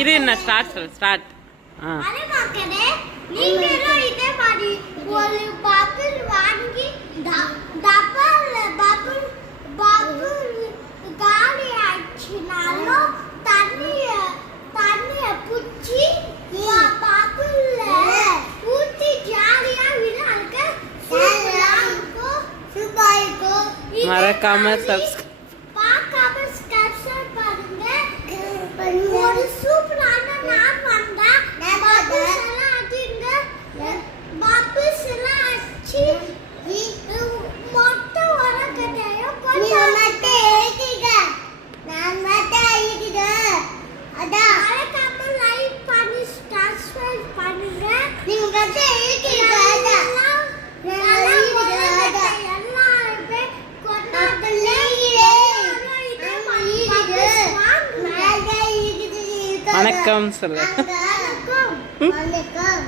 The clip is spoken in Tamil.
இரு என்ன ஸ்டார்ட் சொல்லு ஸ்டார்ட். அரே மக்களே நீங்களும் இதே மாதிரி ஒரு பபிள் வாங்கி டப்பால பபிள் காலி ஆச்சுனாலும் தண்ணிய புச்சி பபிள்ல ஊத்தி ஜாலியா விளையாடுங்க. சூப்பரா இருக்கும். மறக்காம சப்ஸ்கிரைப் பண்ணுங்க. ஒரு சூப்பரான நாள் வந்தா பபிள்ஸ் எல்லாம் அடிங்க. பபிள்ஸ் எல்லாம் அடிச்சு மொட்டை வரக்கட்டையும் கொஞ்சம் மட்டை ஏறிங்க. நான் மட்டை ஏறிங்க. அதான் மறக்காம லைக் பண்ணி சப்ஸ்கிரைப் பண்ணுங்க. நீங்க மட்டை ஏறிங்க. வணக்கம் சொல்லு. வணக்கம்.